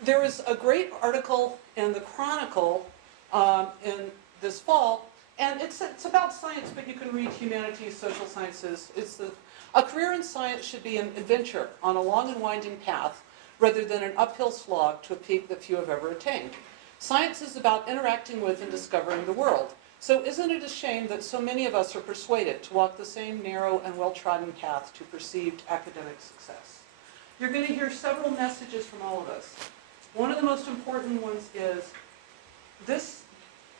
There was a great article in the Chronicle in this fall, and it's about science, but you can read humanities, social sciences. A career in science should be an adventure on a long and winding path rather than an uphill slog to a peak that few have ever attained. Science is about interacting with and discovering the world. So isn't it a shame that so many of us are persuaded to walk the same narrow and well-trodden path to perceived academic success? You're going to hear several messages from all of us. One of the most important ones is this: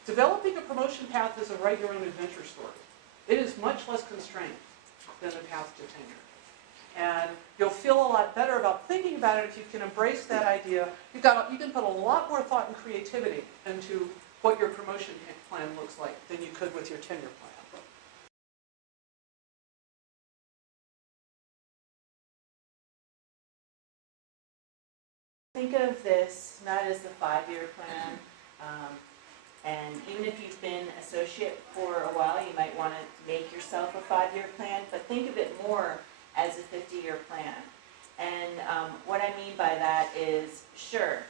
developing a promotion path is a write your own adventure story. It is much less constrained than the path to tenure. And you'll feel a lot better about thinking about it if you can embrace that idea. You can put a lot more thought and creativity into what your promotion plan looks like than you could with your tenure plan. Think of this not as the 5-year plan, and even if you've been associate for a while, you might want to make yourself a 5-year plan, but think of it more as a 50-year plan. And what I mean by that is, sure,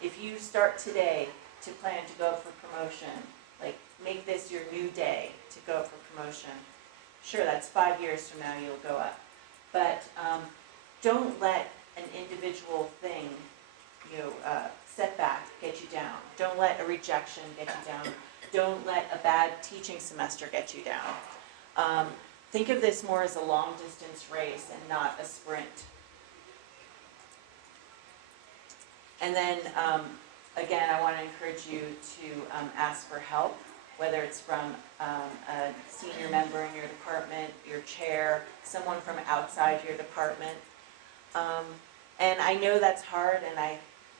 if you start today to plan to go for promotion, like make this your new day to go for promotion, sure, that's 5 years from now you'll go up. But don't let an individual thing, setback get you down. Don't let a rejection get you down. Don't let a bad teaching semester get you down. Think of this more as a long distance race and not a sprint. And then, again, I want to encourage you to ask for help, whether it's from a senior member in your department, your chair, someone from outside your department. And I know that's hard, and I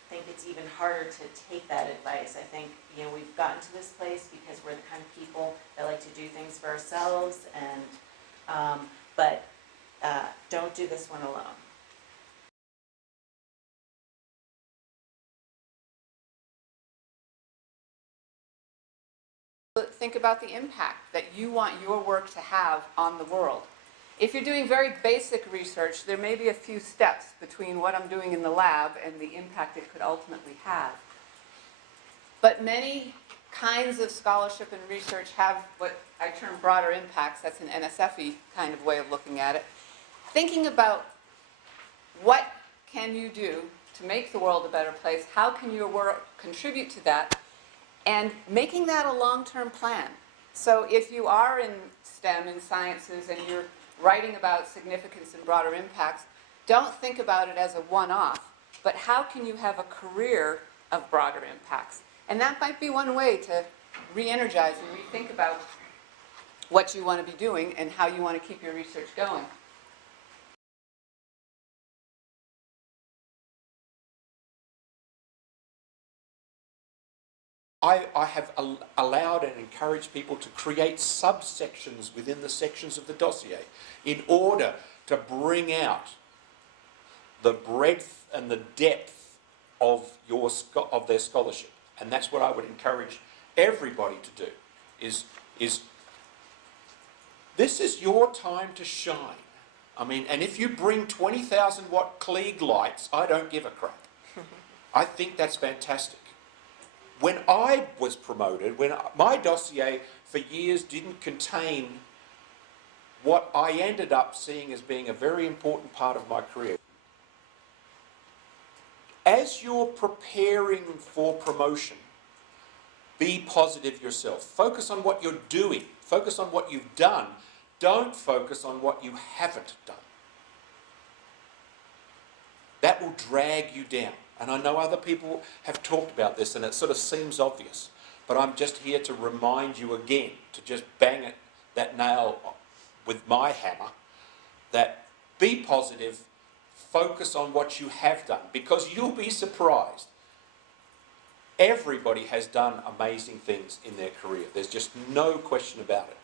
think it's even harder to take that advice. I think, we've gotten to this place because we're the kind of people that like to do things for ourselves, and but don't do this one alone. Think about the impact that you want your work to have on the world. If you're doing very basic research, there may be a few steps between what I'm doing in the lab and the impact it could ultimately have. But many kinds of scholarship and research have what I term broader impacts. That's an NSF-y kind of way of looking at it. Thinking about what can you do to make the world a better place, how can your work contribute to that, and making that a long-term plan. So if you are in STEM, in sciences, and you're writing about significance and broader impacts, don't think about it as a one-off, but how can you have a career of broader impacts? And that might be one way to re-energize and rethink about what you want to be doing and how you want to keep your research going. I have allowed and encouraged people to create subsections within the sections of the dossier in order to bring out the breadth and the depth of their scholarship. And that's what I would encourage everybody to do, is this is your time to shine. I mean, and if you bring 20,000 watt Klieg lights, I don't give a crap. I think that's fantastic. When I was promoted, when my dossier for years didn't contain what I ended up seeing as being a very important part of my career. As you're preparing for promotion, be positive yourself. Focus on what you're doing. Focus on what you've done. Don't focus on what you haven't done. That will drag you down. And I know other people have talked about this, and it sort of seems obvious. But I'm just here to remind you again, to just bang that nail with my hammer, that be positive, focus on what you have done, because you'll be surprised. Everybody has done amazing things in their career. There's just no question about it.